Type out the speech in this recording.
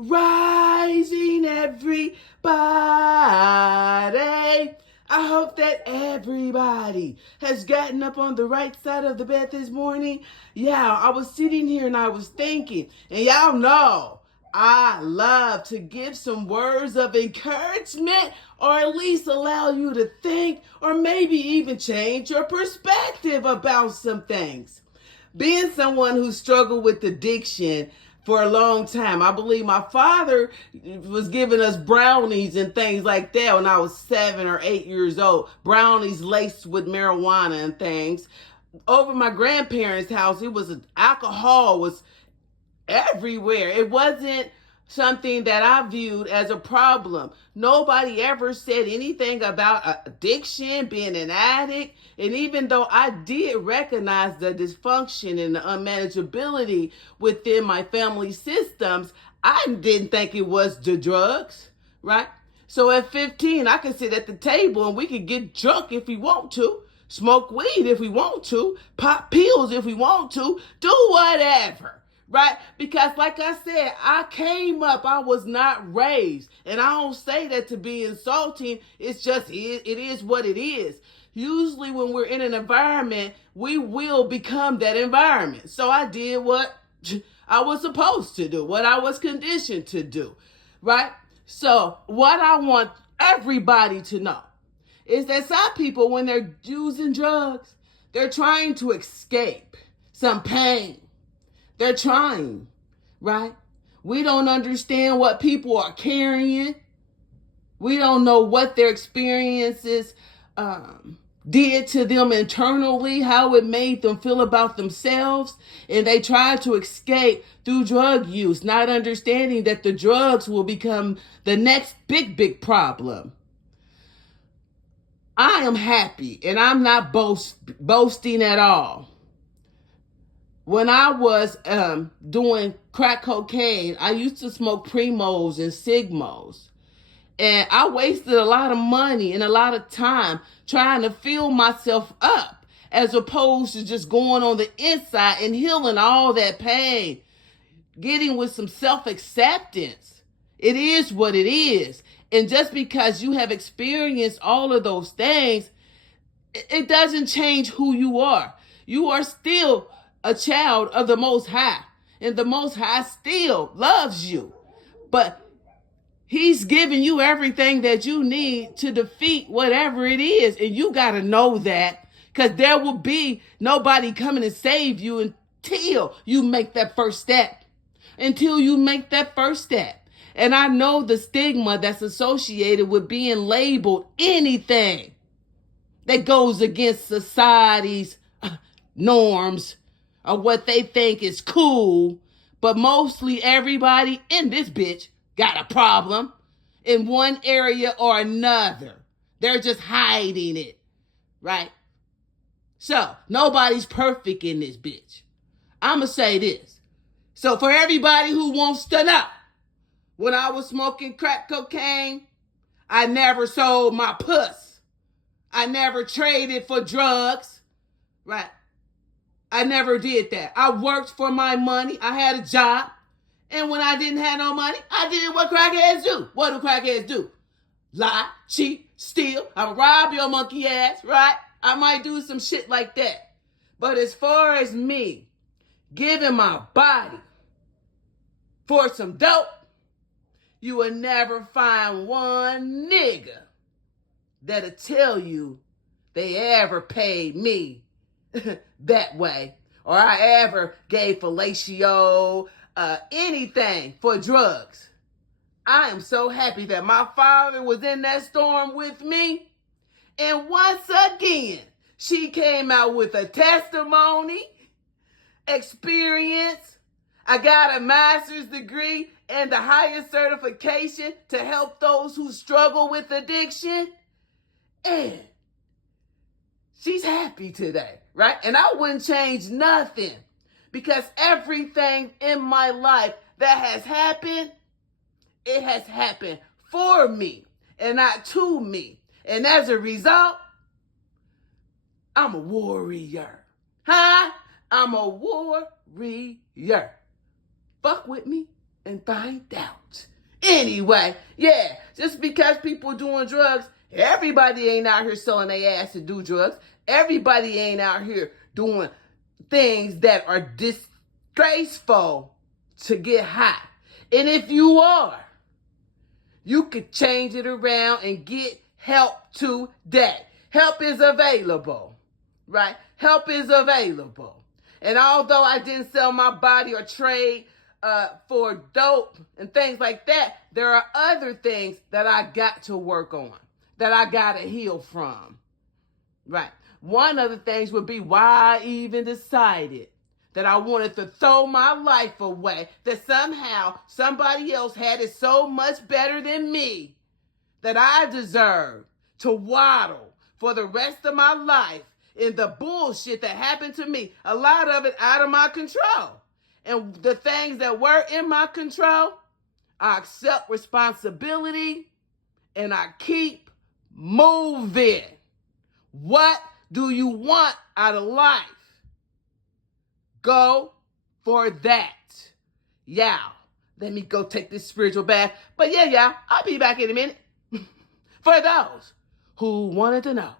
rising, everybody. I hope that everybody has gotten up on the right side of the bed this morning. Yeah, I was sitting here and I was thinking, and y'all know I love to give some words of encouragement or at least allow you to think or maybe even change your perspective about some things. Being someone who struggled with addiction for a long time, I believe my father was giving us brownies and things like that when I was 7 or 8 years old. Brownies laced with marijuana and things. Over my grandparents' house, alcohol was everywhere. It wasn't something that I viewed as a problem. Nobody ever said anything about addiction, being an addict. And even though I did recognize the dysfunction and the unmanageability within my family systems, I didn't think it was the drugs, right? So at 15, I could sit at the table and we could get drunk if we want to, smoke weed if we want to, pop pills if we want to, do whatever. Right? Because like I said, I came up, I was not raised. And I don't say that to be insulting. It's just, it is what it is. Usually when we're in an environment, we will become that environment. So I did what I was supposed to do, what I was conditioned to do. Right? So what I want everybody to know is that some people, when they're using drugs, they're trying to escape some pain. They're trying, right? We don't understand what people are carrying. We don't know what their experiences did to them internally, how it made them feel about themselves. And they try to escape through drug use, not understanding that the drugs will become the next big problem. I am happy, and I'm not boasting at all. When I was doing crack cocaine, I used to smoke Primos and Sigmos. And I wasted a lot of money and a lot of time trying to fill myself up as opposed to just going on the inside and healing all that pain, getting with some self-acceptance. It is what it is. And just because you have experienced all of those things, it doesn't change who you are. You are still a child of the Most High, and the Most High still loves you. But He's giving you everything that you need to defeat whatever it is. And you got to know that, because there will be nobody coming to save you until you make that first step. Until you make that first step. And I know the stigma that's associated with being labeled anything that goes against society's norms or what they think is cool. But mostly everybody in this bitch got a problem in one area or another. They're just hiding it, right? So nobody's perfect in this bitch. I'ma say this. So for everybody who wants to know, when I was smoking crack cocaine, I never sold my puss. I never traded for drugs, right? I never did that. I worked for my money. I had a job. And when I didn't have no money, I did what crackheads do. What do crackheads do? Lie, cheat, steal. I'll rob your monkey ass, right? I might do some shit like that. But as far as me giving my body for some dope, you will never find one nigga that'll tell you they ever paid me that way, or I ever gave fellatio, anything for drugs. I am so happy that my father was in that storm with me. And once again, she came out with a testimony, experience. I got a master's degree and the highest certification to help those who struggle with addiction. And she's happy today, right? And I wouldn't change nothing, because everything in my life that has happened, it has happened for me and not to me. And as a result, I'm a warrior. Huh? I'm a warrior. Fuck with me. and find out. Anyway, yeah, just because people doing drugs, everybody ain't out here selling their ass to do drugs. Everybody ain't out here doing things that are disgraceful to get high. And if you are, you could change it around and get help today. Help is available, right? Help is available. And although I didn't sell my body or trade for dope and things like that, there are other things that I got to work on, that I got to heal from, right? One of the things would be why I even decided that I wanted to throw my life away, that somehow somebody else had it so much better than me that I deserve to waddle for the rest of my life in the bullshit that happened to me. A lot of it out of my control. And the things that were in my control, I accept responsibility and I keep moving. What do you want out of life? Go for that. Yeah. Let me go take this spiritual bath. But yeah, I'll be back in a minute. For those who wanted to know.